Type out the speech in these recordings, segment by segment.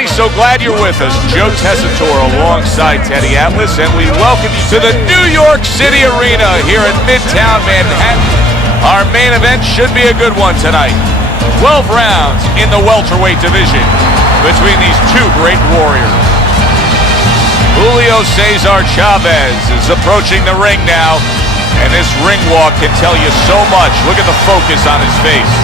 everybody. So glad you're with us. Joe Tessitore alongside Teddy Atlas, and we welcome you to the New York City Arena here in Midtown Manhattan. Our main event should be a good one tonight. 12 rounds in the welterweight division between these two great warriors. Julio Chavez is approaching the ring now, and this ring walk can tell you so much. Look at the focus on his face.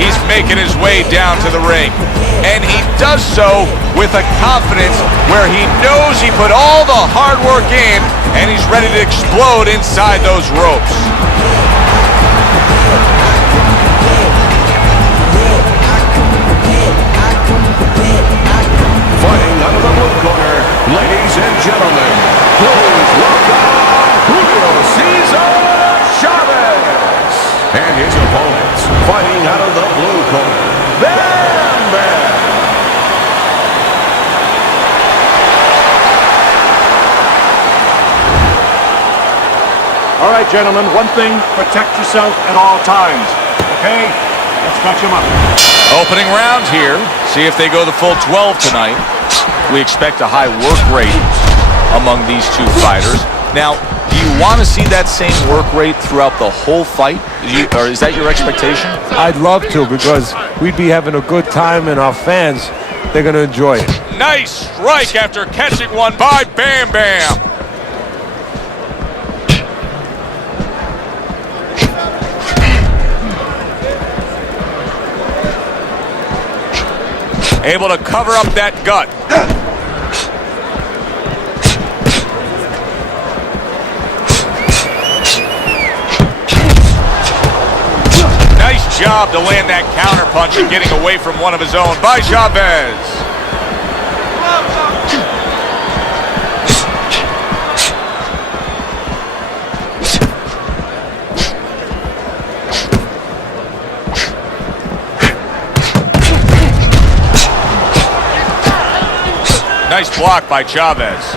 He's making his way down to the ring, and he does so with a confidence where he knows he put all the hard work in, and he's ready to explode inside those ropes. Fighting out of the blue corner, ladies and gentlemen, please welcome Julio Chavez and his opponents, fighting out of the blue corner, Bam Bam. All right, gentlemen, one thing, protect yourself at all times, okay? Let's catch him up. Opening round here. See if they go the full 12 tonight. We expect a high work rate among these two fighters. Now, do you want to see that same work rate throughout the whole fight? Or is that your expectation? I'd love to, because we'd be having a good time, and our fans, they're going to enjoy it. Nice strike after catching one by Bam Bam. Able to cover up that gut. Nice job to land that counter punch and getting away from one of his own by Chavez. Nice block by Chavez.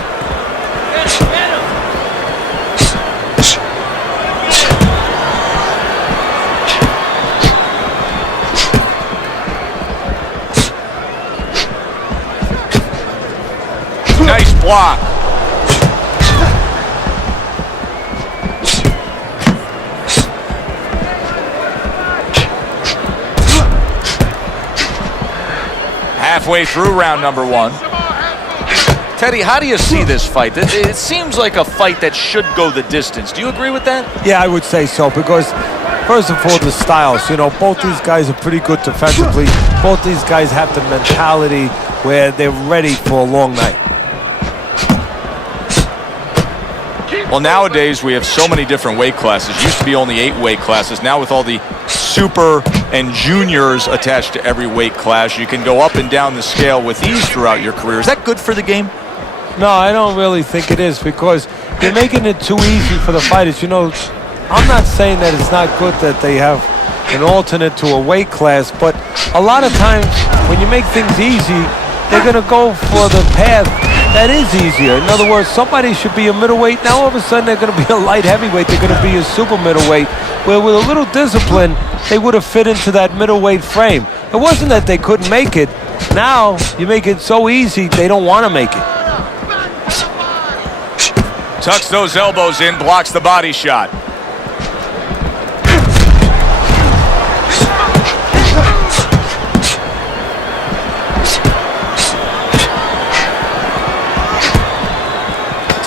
Nice block. Halfway through round number one. Teddy, how do you see this fight? It seems like a fight that should go the distance. Do you agree with that? Yeah, I would say so, because first and foremost, the styles. You know, both these guys are pretty good defensively. Both these guys have the mentality where they're ready for a long night. Well, nowadays we have so many different weight classes. Used to be only 8 weight classes. Now with all the super and juniors attached to every weight class, you can go up and down the scale with ease throughout your career. Is that good for the game? No, I don't really think it is, because you're making it too easy for the fighters. You know, I'm not saying that it's not good that they have an alternate to a weight class, but a lot of times when you make things easy, they're going to go for the path that is easier. In other words, somebody should be a middleweight. Now all of a sudden they're going to be a light heavyweight. They're going to be a super middleweight, where with a little discipline, they would have fit into that middleweight frame. It wasn't that they couldn't make it. Now you make it so easy, they don't want to make it. Tucks those elbows in, blocks the body shot.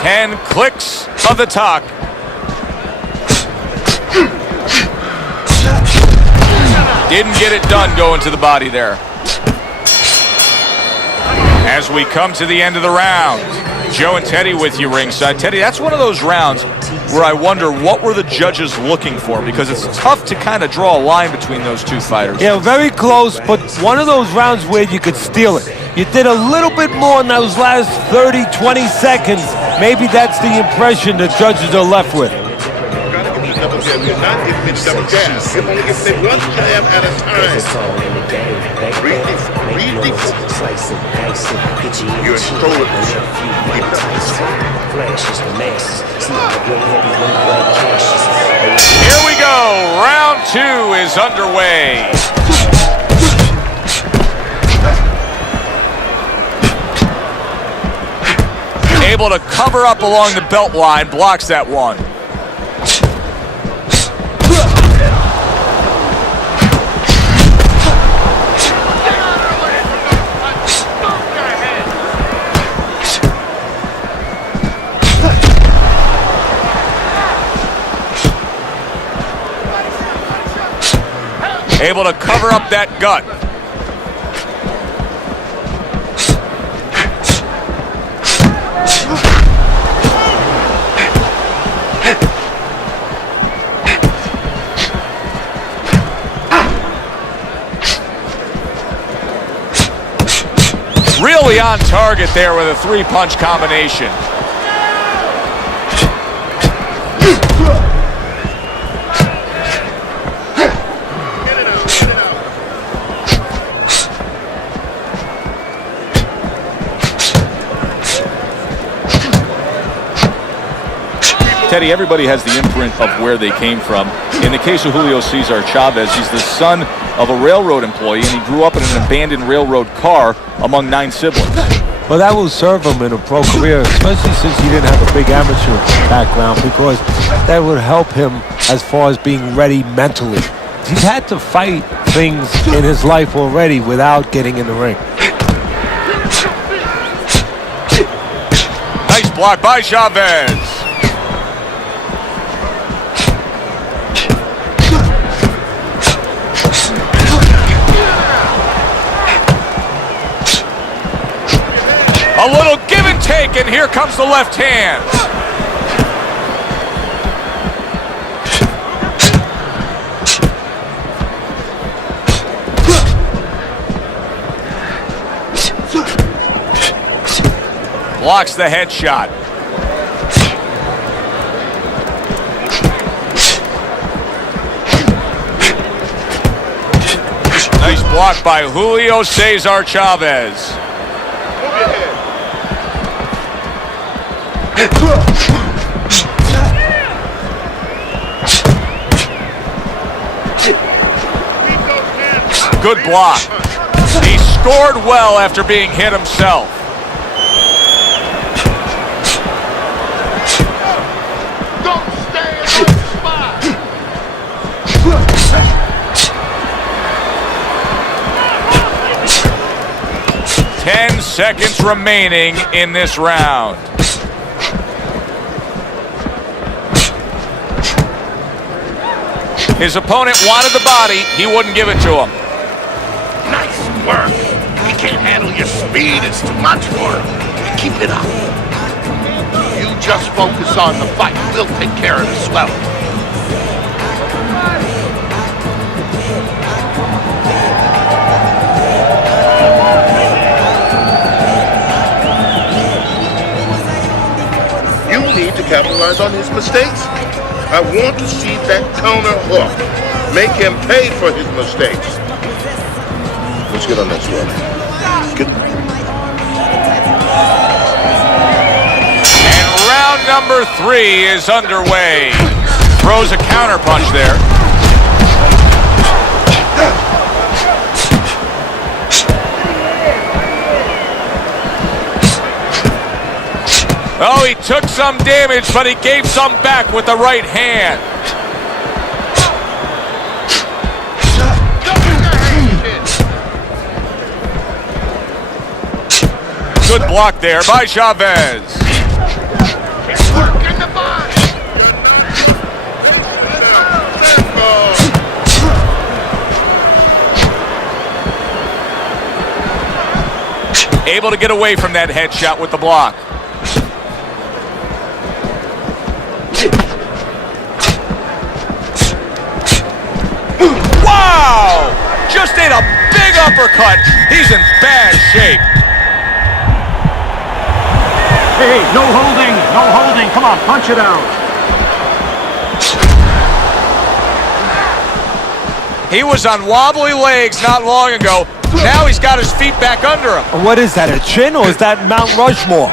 And clicks of the talk. Didn't get it done going to the body there. As we come to the end of the round, Joe and Teddy with you ringside. Teddy, that's one of those rounds where I wonder what were the judges looking for, because it's tough to kind of draw a line between those two fighters. Yeah, very close, but one of those rounds where you could steal it. You did a little bit more in those last 30, 20 seconds. Maybe that's the impression the judges are left with. Here we go. Round 2 is underway. Able to cover up along the belt line, blocks that one. Able to cover up that gut. Really on target there with a three-punch combination. Teddy, everybody has the imprint of where they came from. In the case of Julio Cesar Chavez, he's the son of a railroad employee, and he grew up in an abandoned railroad car among 9 siblings. Well, that will serve him in a pro career, especially since he didn't have a big amateur background, because that would help him as far as being ready mentally. He's had to fight things in his life already without getting in the ring. Nice block by Chavez. A little give and take, and here comes the left hand. Blocks the headshot. Nice block by Julio Cesar Chavez. Good block. He scored well after being hit himself. Don't stay in the spot. 10 seconds remaining in this round. His opponent wanted the body. He wouldn't give it to him. Nice work. He can't handle your speed. It's too much for him. Keep it up. You just focus on the fight. We'll take care of the swelling. You need to capitalize on his mistakes. I want to see that counter hook. Make him pay for his mistakes. Let's get on that swell. Good. And round number 3 is underway. Throws a counter punch there. Oh, he took some damage, but he gave some back with the right hand. Good block there by Chavez. Able to get away from that headshot with the block. Wow! Just ate a big uppercut. He's in bad shape. Hey, no holding, no holding. Come on, punch it out. He was on wobbly legs not long ago. Now he's got his feet back under him. What is that, a chin, or is that Mount Rushmore?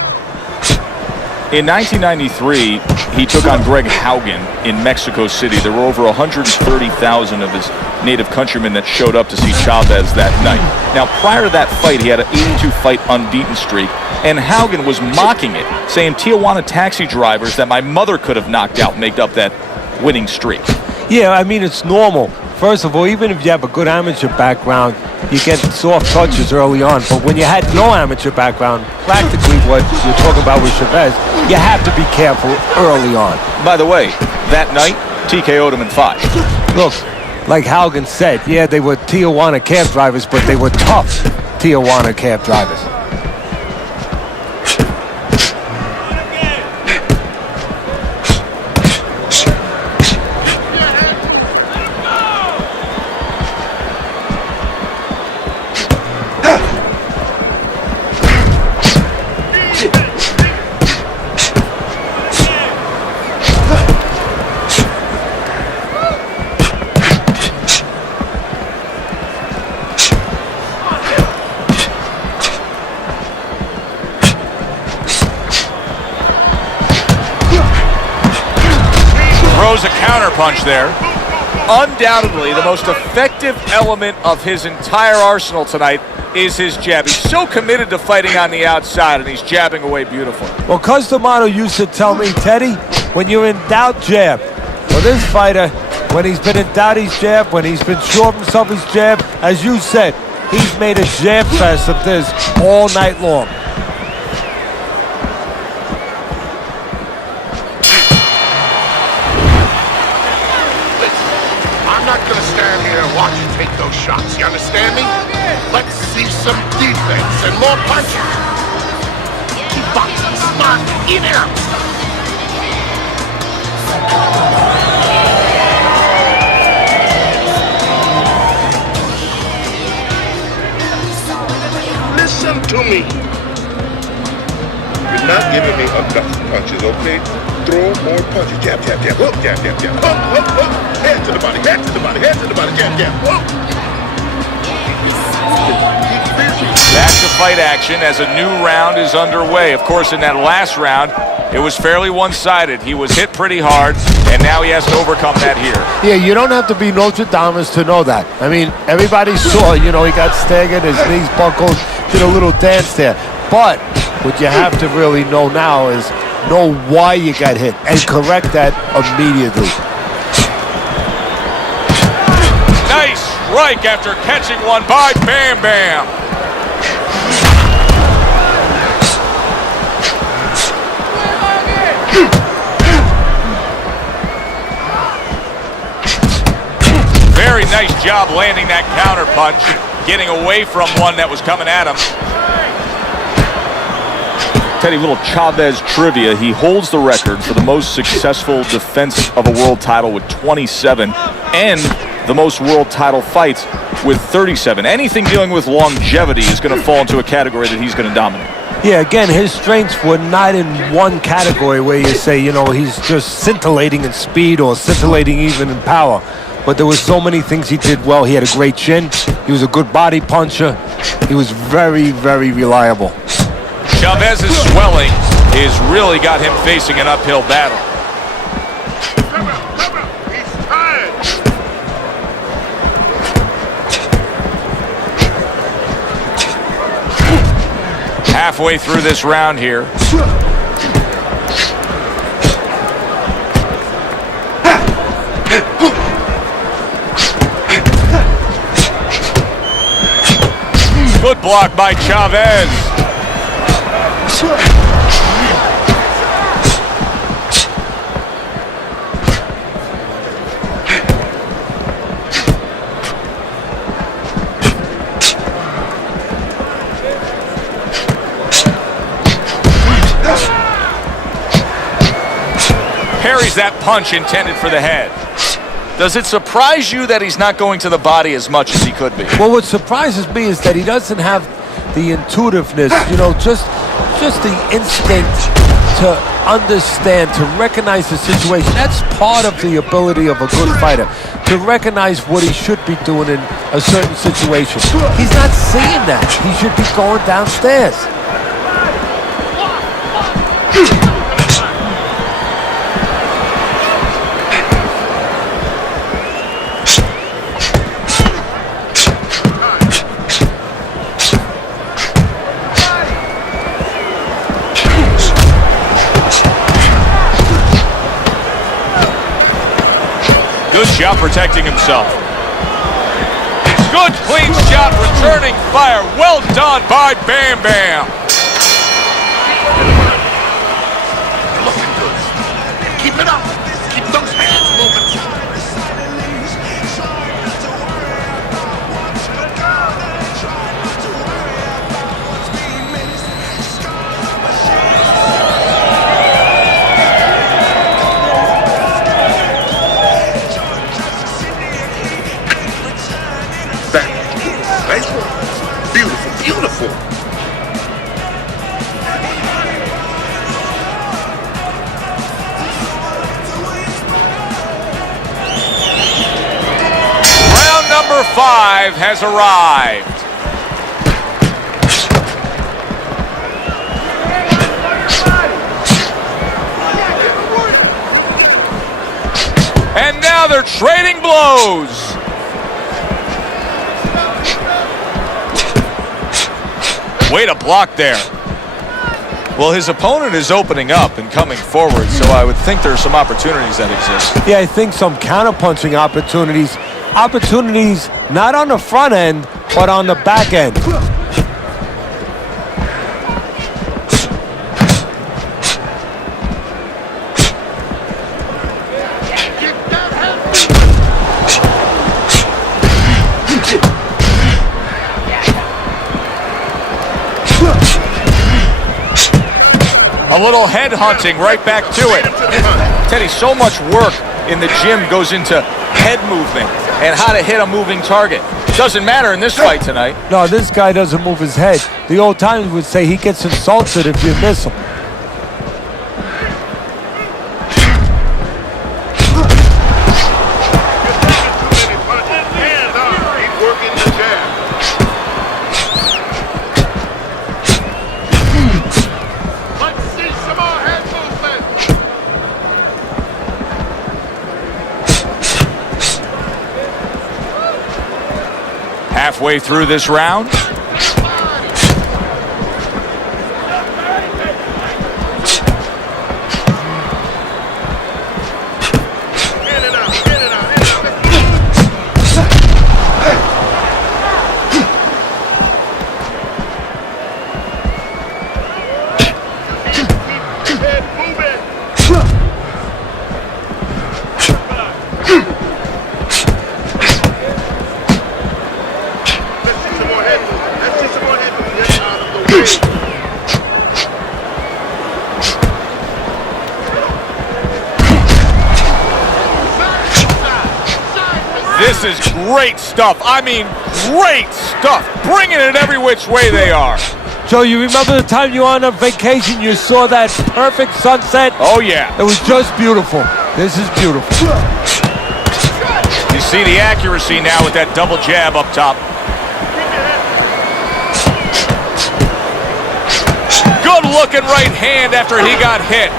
In 1993, he took on Greg Haugen in Mexico City. There were over 130,000 of his native countrymen that showed up to see Chavez that night. Now, prior to that fight, he had an 82-fight unbeaten streak. and Haugen was mocking it, saying Tijuana taxi drivers that my mother could have knocked out make up that winning streak. Yeah, I mean, it's normal. First of all, even if you have a good amateur background, you get soft touches early on. But when you had no amateur background, practically what you're talking about with Chavez, you have to be careful early on. By the way, that night, TKO'd him in 5. Look, like Haugen said, yeah, they were Tijuana cab drivers, but they were tough Tijuana cab drivers. Throws a counter punch there. Undoubtedly, the most effective element of his entire arsenal tonight is his jab. He's so committed to fighting on the outside, and he's jabbing away beautifully. Well, Cus D'Amato used to tell me, Teddy, when you're in doubt, jab. Well, this fighter, when he's been in doubt, he's jab. When he's been sure of himself, he's jab. As you said, he's made a jab fest of this all night long. I'm not gonna stand here and watch you take those shots. You understand me? Let's see some defense and more punches. Keep boxing smart in there. Listen to me. You're not giving me enough punches, okay? Throw more punches. Jab, jab, jab. Hook, jab, jab, jab. Hook, hook, hook. Head to the body, head to the body, head to the body. Jab, jab. Hook. Back to fight action as a new round is underway. Of course, in that last round, it was fairly one-sided. He was hit pretty hard, and now he has to overcome that here. Yeah, you don't have to be Notre Dame to know that. I mean, everybody saw, he got staggered, his knees buckled, did a little dance there. But what you have to really know now is know why you got hit and correct that immediately. Nice strike after catching one by Bam Bam. Very nice job landing that counter punch, getting away from one that was coming at him. Teddy, little Chavez trivia. He holds the record for the most successful defense of a world title with 27 and the most world title fights with 37. Anything dealing with longevity is going to fall into a category that he's going to dominate. Yeah, again, his strengths were not in one category where you say, he's just scintillating in speed or scintillating even in power. But there were so many things he did well. He had a great chin. He was a good body puncher. He was very, very reliable. Chavez's swelling has really got him facing an uphill battle. Come out. He's tired. Halfway through this round here. Good block by Chavez. Parries that punch intended for the head. Does it surprise you that he's not going to the body as much as he could be? Well, what surprises me is that he doesn't have the intuitiveness, just the instinct to understand, to recognize the situation. That's part of the ability of a good fighter, to recognize what he should be doing in a certain situation. He's not seeing that. He should be going downstairs. job protecting himself. Good clean shot, returning fire. Well done by Bam Bam. Looking good. Keep it up. Keep those hands moving. Nice one. Beautiful, beautiful. Round number 5 has arrived. And now they're trading blows. Way to block there. Well, his opponent is opening up and coming forward, so I would think there's some opportunities that exist. Yeah, I think some counterpunching opportunities. Opportunities not on the front end, but on the back end. A little head hunting right back to it. Teddy, so much work in the gym goes into head movement and how to hit a moving target. Doesn't matter in this fight tonight. No, this guy doesn't move his head. The old timers would say he gets insulted if you miss him. Halfway through this round. This is great stuff. I mean, great stuff. Bringing it every which way they are. Joe, you remember the time you were on a vacation, you saw that perfect sunset? Oh, yeah. It was just beautiful. This is beautiful. You see the accuracy now with that double jab up top. Good looking right hand after he got hit.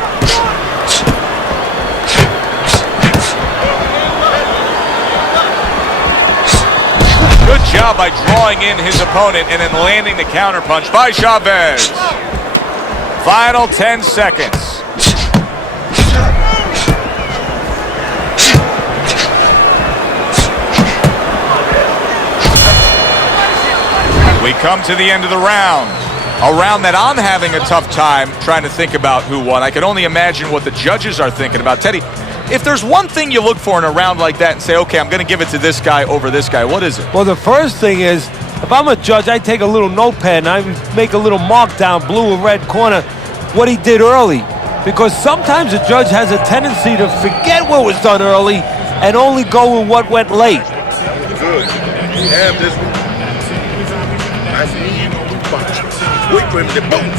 Good job by drawing in his opponent and then landing the counterpunch by Chavez. Final 10 seconds. We come to the end of the round. A round that I'm having a tough time trying to think about who won. I can only imagine what the judges are thinking about. Teddy, if there's one thing you look for in a round like that and say, okay, I'm going to give it to this guy over this guy, what is it? Well, the first thing is, if I'm a judge, I take a little notepad and I make a little mark down, blue or red corner, what he did early. Because sometimes a judge has a tendency to forget what was done early and only go with what went late. Good. Have this one. Nice knee punch. Wait for him to boom.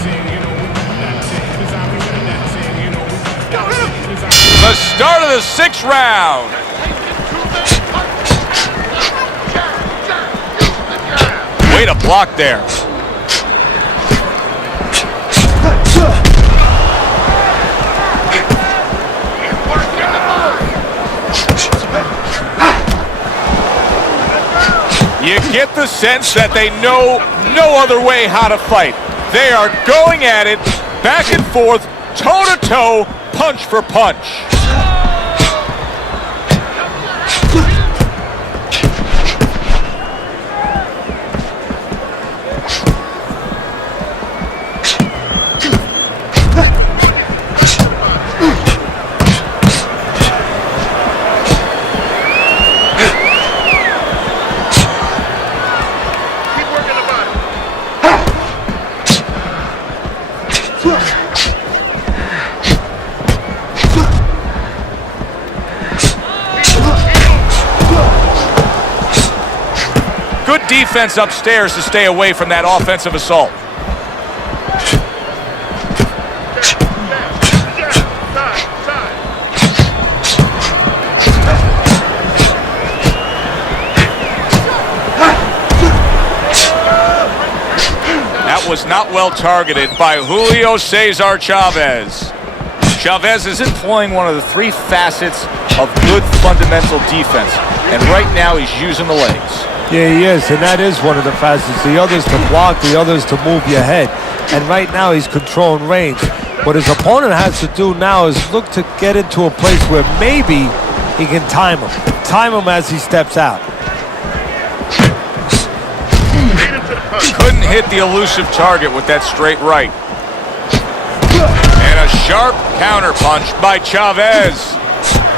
The start of the 6th round. Way to block there. You get the sense that they know no other way how to fight. They are going at it, back and forth, toe-to-toe, punch for punch. defense upstairs to stay away from that offensive assault. That was not well targeted by Julio Cesar Chavez. Chavez is employing one of the three facets of good fundamental defense, and right now he's using the legs. Yeah, he is, and that is one of the facets. The others to block, the others to move your head. And right now he's controlling range. What his opponent has to do now is look to get into a place where maybe he can time him. Time him as he steps out. Couldn't hit the elusive target with that straight right. And a sharp counterpunch by Chavez.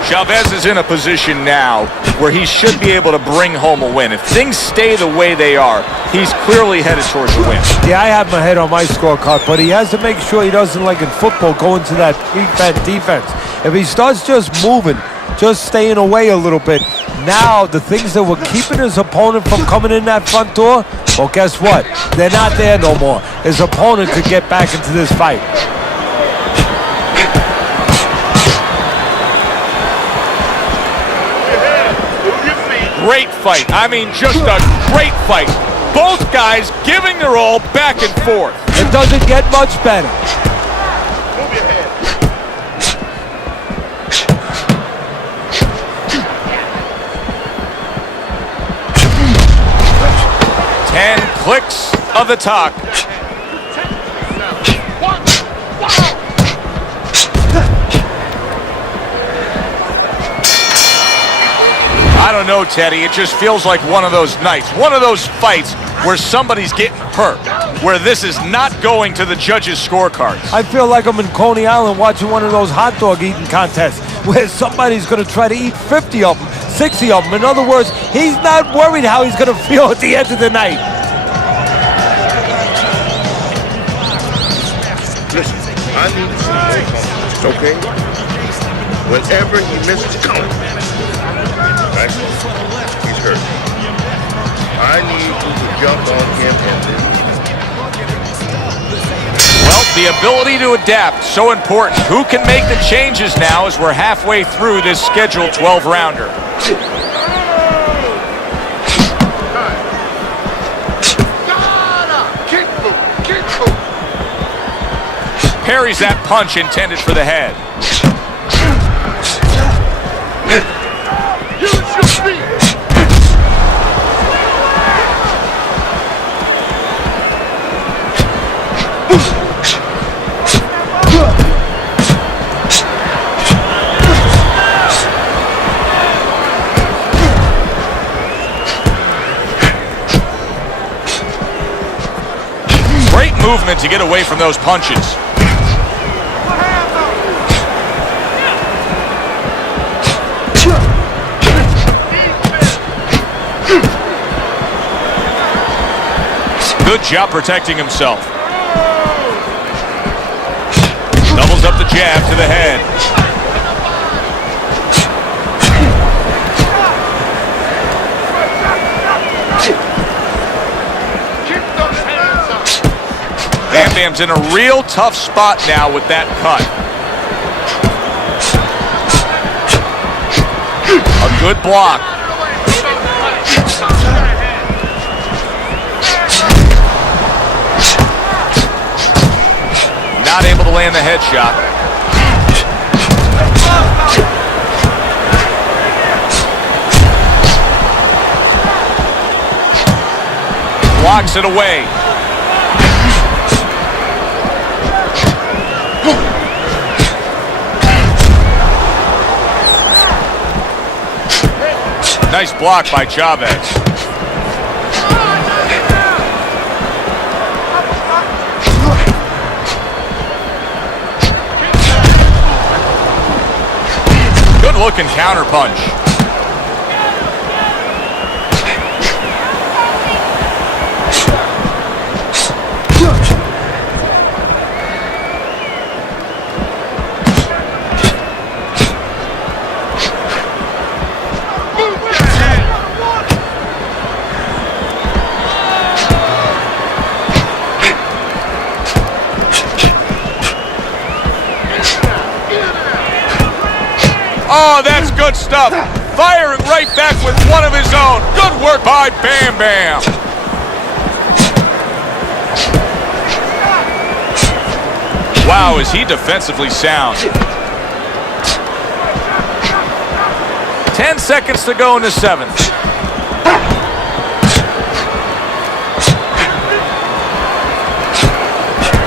Chavez is in a position now where he should be able to bring home a win. If things stay the way they are, he's clearly headed towards a win. Yeah, I have my head on my scorecard, but he has to make sure he doesn't, like in football, go into that prevent defense. If he starts just moving, just staying away a little bit, now the things that were keeping his opponent from coming in that front door, well, guess what? They're not there no more. His opponent could get back into this fight. Great fight. I mean, just a great fight. Both guys giving their all back and forth. It doesn't get much better. Move your head. 10 clicks of the talk. I don't know, Teddy. It just feels like one of those nights, one of those fights where somebody's getting hurt, where this is not going to the judges' scorecards. I feel like I'm in Coney Island watching one of those hot dog eating contests where somebody's going to try to eat 50 of them, 60 of them. In other words, he's not worried how he's going to feel at the end of the night. Listen, I need to see more confidence, okay? Whenever he misses count, right? He's hurt. I need you to jump on him and then. Well, the ability to adapt, so important. Who can make the changes now as we're halfway through this scheduled 12-rounder? Parries that punch intended for the head. Great movement to get away from those punches. Good job protecting himself. Doubles up the jab to the head. Bam Bam's in a real tough spot now with that cut. A good block. Not able to land the headshot. Blocks it away. Nice block by Chavez. Good looking counter punch. Oh, that's good stuff. Firing right back with one of his own. Good work by Bam Bam. Wow, is he defensively sound. 10 seconds to go in the 7th.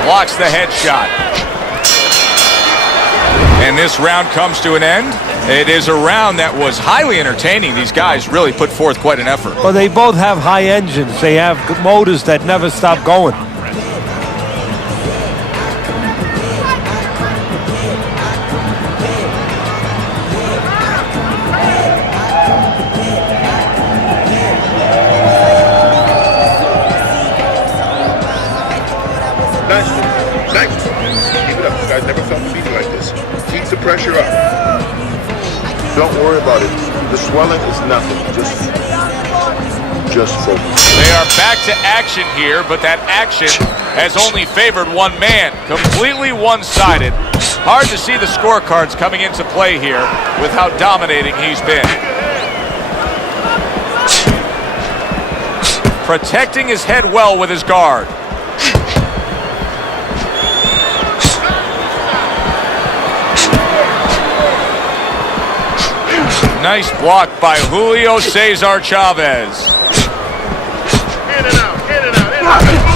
Blocks the headshot. And this round comes to an end. It is a round that was highly entertaining. These guys really put forth quite an effort. Well, they both have high engines. They have motors that never stop going. Nice. Keep it up. You guys never felt the beat like this. Keep the pressure up. Don't worry about it. The swelling is nothing. Just focus. They are back to action here, but that action has only favored one man. Completely one-sided. Hard to see the scorecards coming into play here with how dominating he's been. Protecting his head well with his guard. Nice block by Julio Cesar Chavez. In and out, in and out, in and out.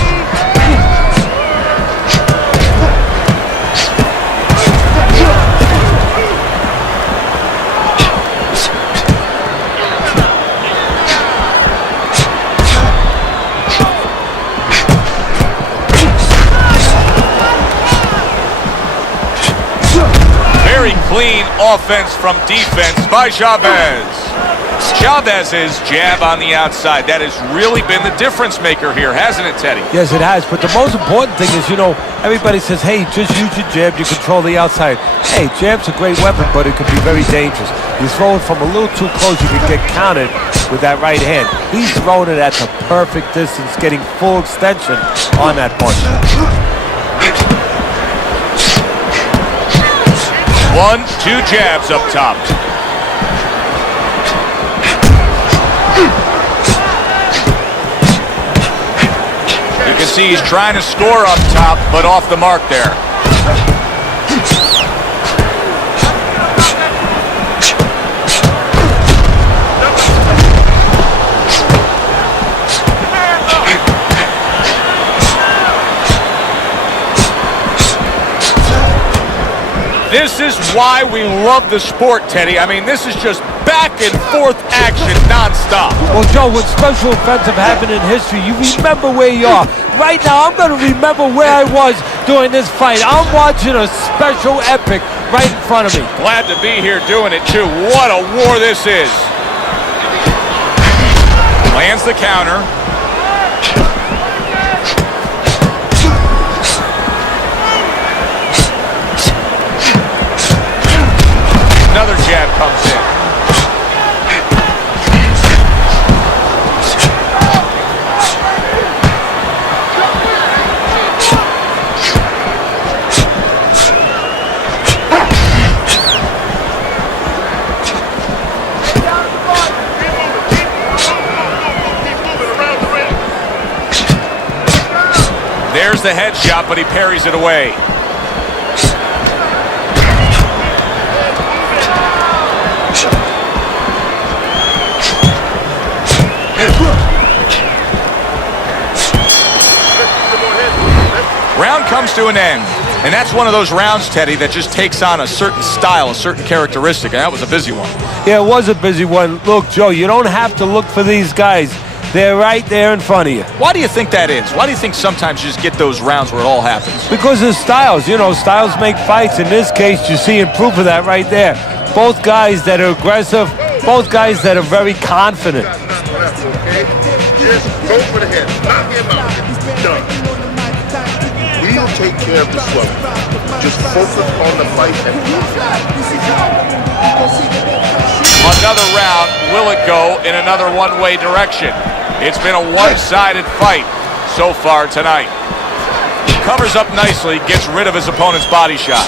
Very clean offense from defense by Chavez. Chavez's jab on the outside. That has really been the difference maker here, hasn't it, Teddy? Yes, it has. But the most important thing is, everybody says, hey, just use your jab. You control the outside. Hey, jab's a great weapon, but it can be very dangerous. You throw it from a little too close, you can get counted with that right hand. He's throwing it at the perfect distance, getting full extension on that punch. 1, 2 jabs up top. You can see he's trying to score up top, but off the mark there. This is why we love the sport, Teddy. I mean, this is just back and forth action nonstop. Well, Joe, with special events have happened in history, you remember where you are. Right now, I'm going to remember where I was during this fight. I'm watching a special epic right in front of me. Glad to be here doing it, too. What a war this is. Lands the counter. Another jab comes in. There's the headshot, but he parries it away. Round comes to an end, and that's one of those rounds, Teddy, that just takes on a certain style, a certain characteristic, and that was a busy one. Yeah, it was a busy one. Look, Joe, you don't have to look for these guys. They're right there in front of you. Why do you think that is? Why do you think sometimes you just get those rounds where it all happens? Because of styles. Styles make fights. In this case, you're seeing proof of that right there. Both guys that are aggressive, both guys that are very confident. Okay? Just go for the head. Knock him out. Done. We'll take care of the swelling. Just focus on the fight and Another round. Will it go in another one-way direction? It's been a one-sided fight so far tonight. Covers up nicely, gets rid of his opponent's body shot.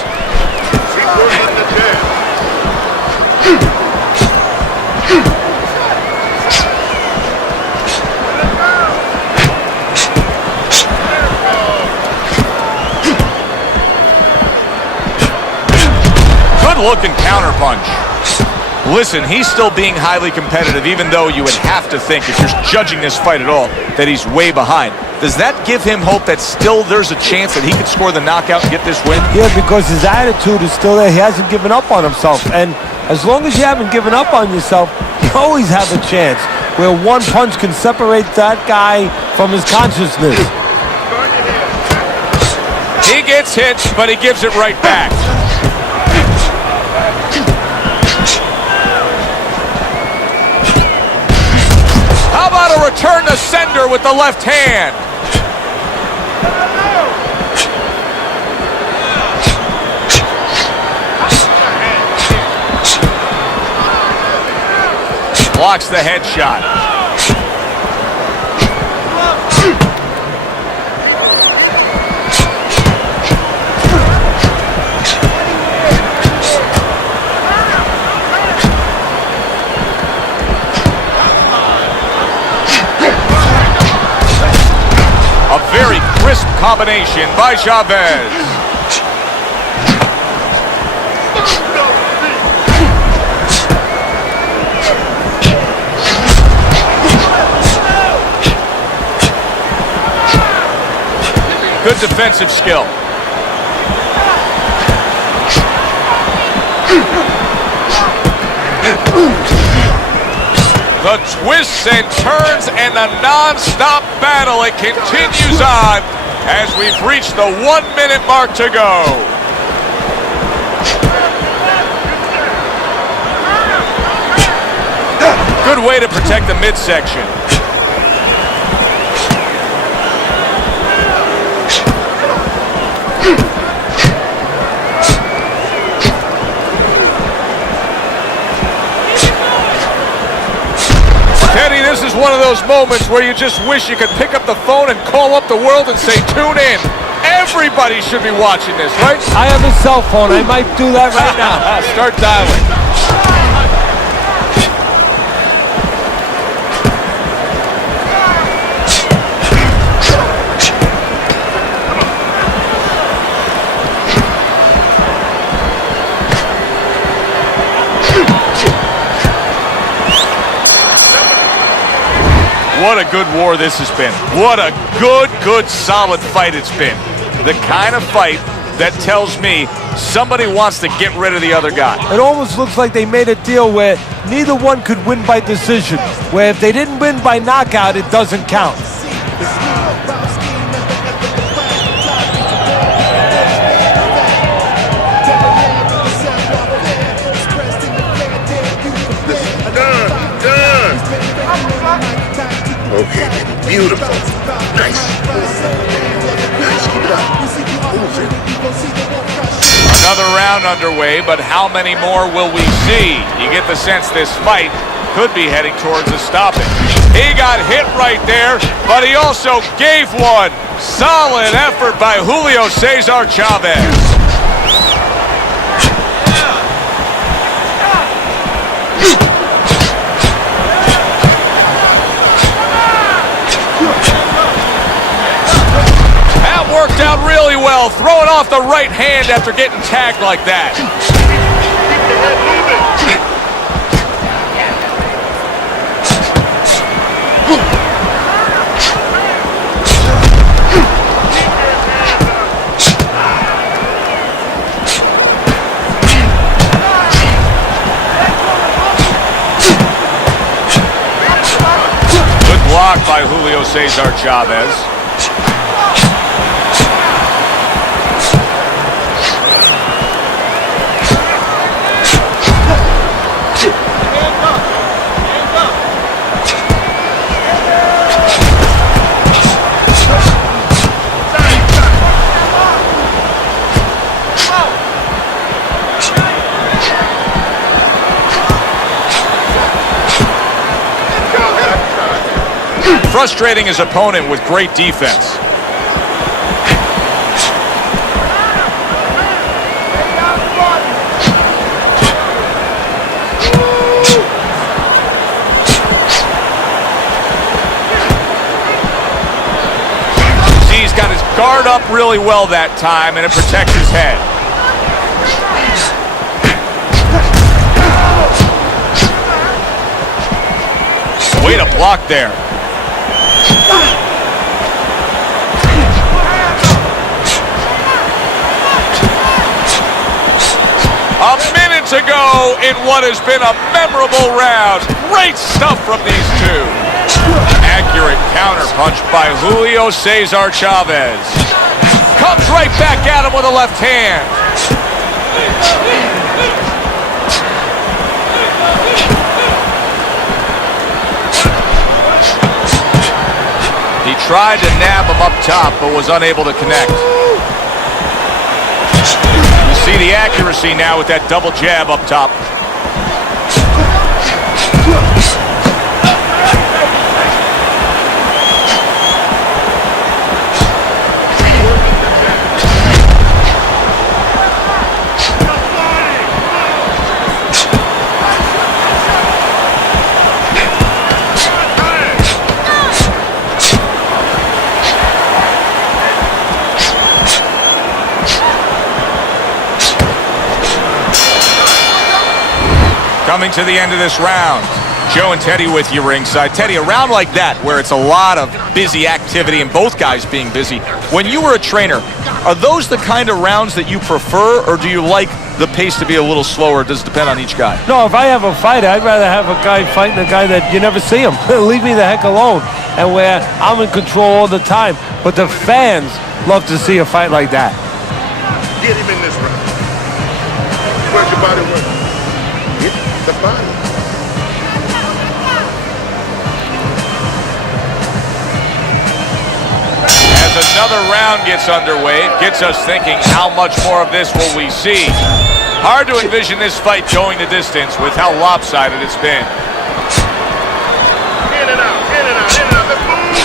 Good-looking counterpunch. Listen, he's still being highly competitive, even though you would have to think, if you're judging this fight at all, that he's way behind. Does that give him hope that still there's a chance that he could score the knockout and get this win? Yeah, because his attitude is still there. He hasn't given up on himself. And as long as you haven't given up on yourself, you always have a chance where one punch can separate that guy from his consciousness. He gets hit, but he gives it right back. How about a return to sender with the left hand? Blocks the headshot. A very crisp combination by Chavez. Good defensive skill. The twists and turns and the non-stop battle, it continues on as we've reached the 1 minute mark to go. Good way to protect the midsection. Teddy, this is one of those moments where you just wish you could pick up the phone and call up the world and say, tune in. Everybody should be watching this, right? I have a cell phone. I might do that right now. Start dialing. What a good war this has been. What a good, solid fight it's been. The kind of fight that tells me somebody wants to get rid of the other guy. It almost looks like they made a deal where neither one could win by decision, where if they didn't win by knockout, it doesn't count. Okay, beautiful. Nice. Nice, keep it up. Move it. Another round underway, but how many more will we see? You get the sense this fight could be heading towards a stoppage. He got hit right there, but he also gave one. Solid effort by Julio Cesar Chavez. Worked out really well, throwing off the right hand after getting tagged like that. Good block by Julio Cesar Chavez. Frustrating his opponent with great defense. Guard up really well that time, and it protects his head. Way to block there. A minute to go in what has been a memorable round. Great stuff from these two. Accurate counter punch by Julio Chavez. Comes right back at him with a left hand. He tried to nab him up top, but was unable to connect. You see the accuracy now with that double jab up top. Coming to the end of this round, Joe and Teddy with you ringside. Teddy, a round like that where it's a lot of busy activity and both guys being busy. When you were a trainer, are those the kind of rounds that you prefer, or do you like the pace to be a little slower? Does it depend on each guy? No, if I have a fight, I'd rather have a guy fighting a guy that you never see him. Leave me the heck alone. And where I'm in control all the time. But the fans love to see a fight like that. Get him in this round. Where's your body work? Hit the body. As another round gets underway, it gets us thinking, how much more of this will we see? Hard to envision this fight going the distance with how lopsided it's been. In and out, in and out, in and out. Let's move.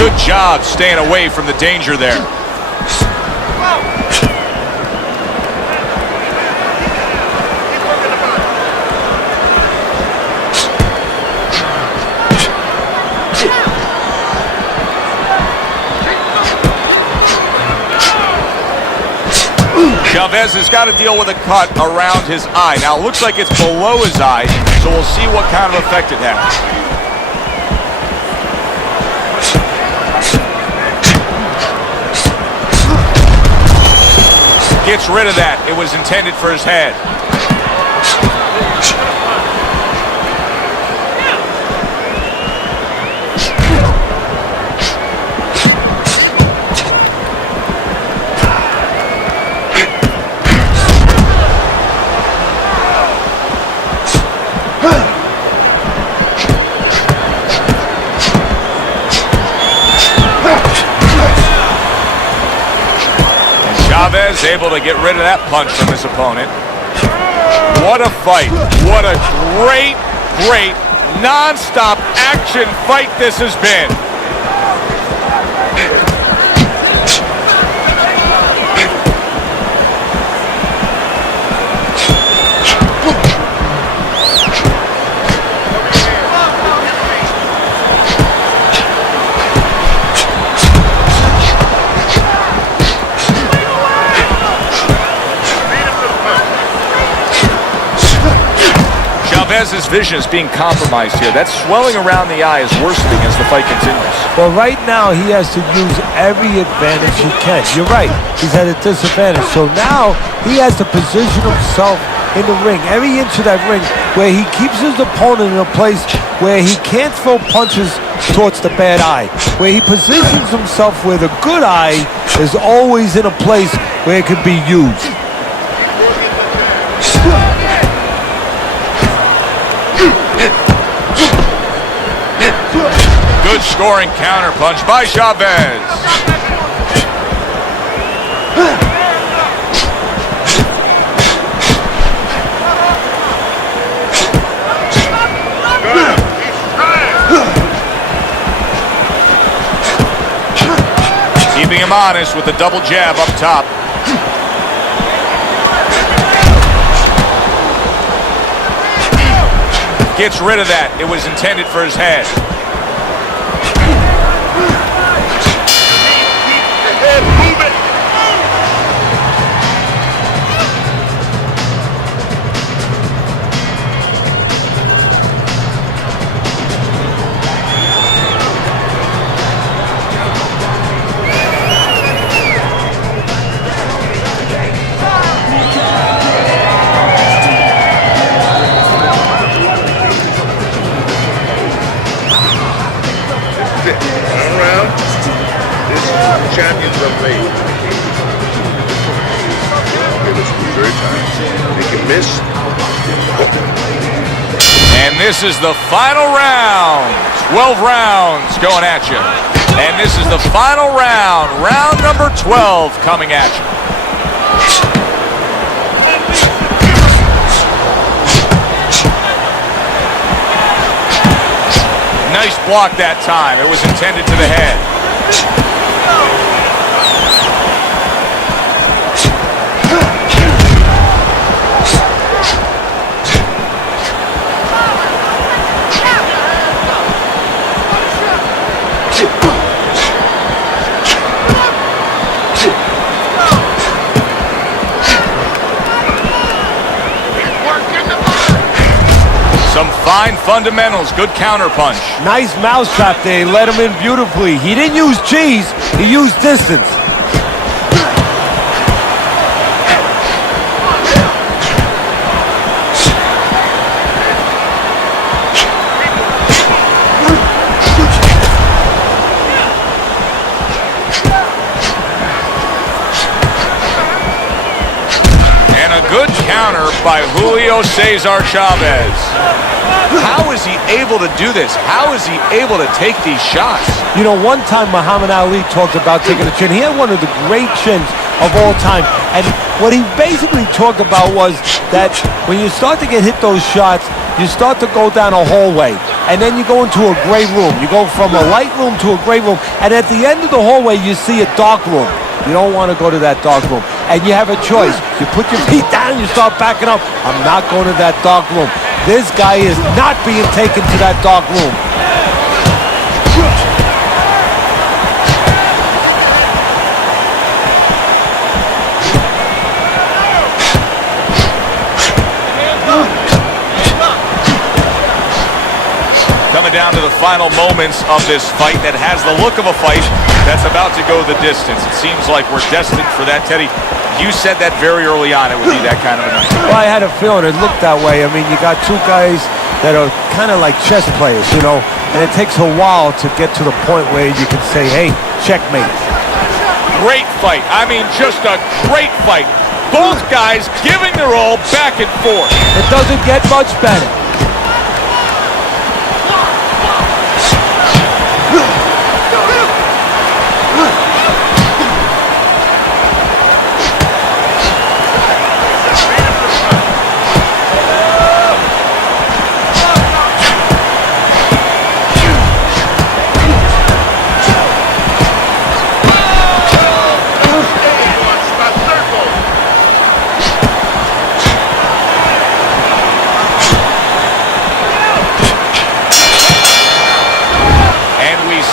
Good job staying away from the danger there. Chavez has got to deal with a cut around his eye. Now, it looks like it's below his eye, so we'll see what kind of effect it has. Gets rid of that. It was intended for his head. Chavez able to get rid of that punch from his opponent. What a fight. What a great, great, non-stop action fight this has been. Chavez's vision is being compromised here. That swelling around the eye is worsening as the fight continues. Well, right now he has to use every advantage he can. You're right. He's at a disadvantage. So now he has to position himself in the ring, every inch of that ring, where he keeps his opponent in a place where he can't throw punches towards the bad eye, where he positions himself where the good eye is always in a place where it could be used. Good scoring counter punch by Chavez. Keeping him honest with the double jab up top. Gets rid of that. It was intended for his head. it. Turn around. This is what the champions are made. Okay, this is very tight. You can miss. And this is the final round. 12 rounds going at you. And this is the final round. Round number 12 coming at you. Nice block that time. It was intended to the head. Some fine fundamentals, good counter punch. Nice mousetrap there. He let him in beautifully. He didn't use cheese, he used distance. And a good counter by Julio Cesar Chavez. How is he able to do this? How is he able to take these shots? You know, one time Muhammad Ali talked about taking a chin. He had one of the great chins of all time. And what he basically talked about was that when you start to get hit those shots, you start to go down a hallway. And then you go into a gray room. You go from a light room to a gray room. And at the end of the hallway, you see a dark room. You don't want to go to that dark room. And you have a choice. You put your feet down, you start backing up. I'm not going to that dark room. This guy is not being taken to that dark room. Coming down to the final moments of this fight that has the look of a fight that's about to go the distance. It seems like we're destined for that, Teddy. You said that very early on, it would be that kind of a night. Well, I had a feeling it looked that way. I mean, you got two guys that are kind of like chess players, you know, and it takes a while to get to the point where you can say, hey, checkmate. Great fight. I mean, just a great fight. Both guys giving their all back and forth. It doesn't get much better.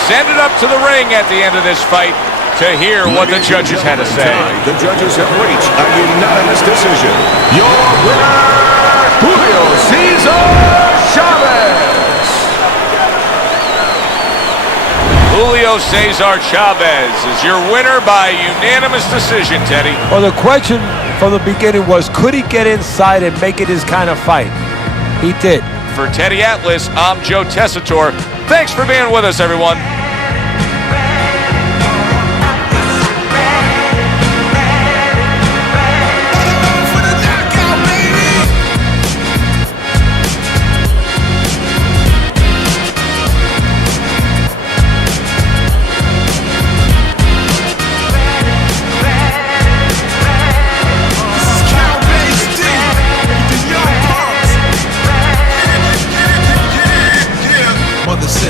Send it up to the ring at the end of this fight to hear what the judges had to say. The judges have reached a unanimous decision. Your winner, Julio Cesar Chavez. Julio Cesar Chavez is your winner by unanimous decision, Teddy. Well, the question from the beginning was, could he get inside and make it his kind of fight? He did. For Teddy Atlas, I'm Joe Tessitore. Thanks for being with us, everyone.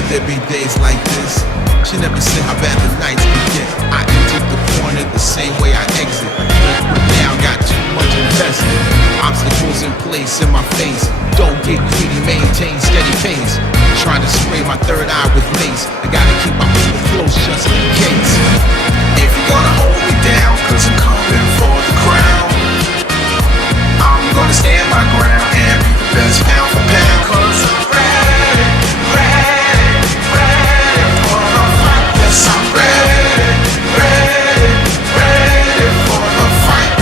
There'd be days like this. She never said how bad the nights could get. I entered the corner the same way I exit. But now got too much invested. Obstacles in place in my face. Don't get greedy, maintain steady pace. Trying to spray my third eye with mace. I gotta keep my people close just in case. If you're gonna hold me down, cause I'm coming for the crown, I'm gonna stand my ground and be the best pound for pound. Cause I'm ready, ready. I'm ready, ready, ready for the fight.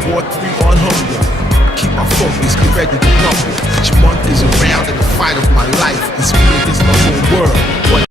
World War III on hunger. Keep my focus, get ready to rumble. Each month is a round in the fight of my life. It's me against the whole world.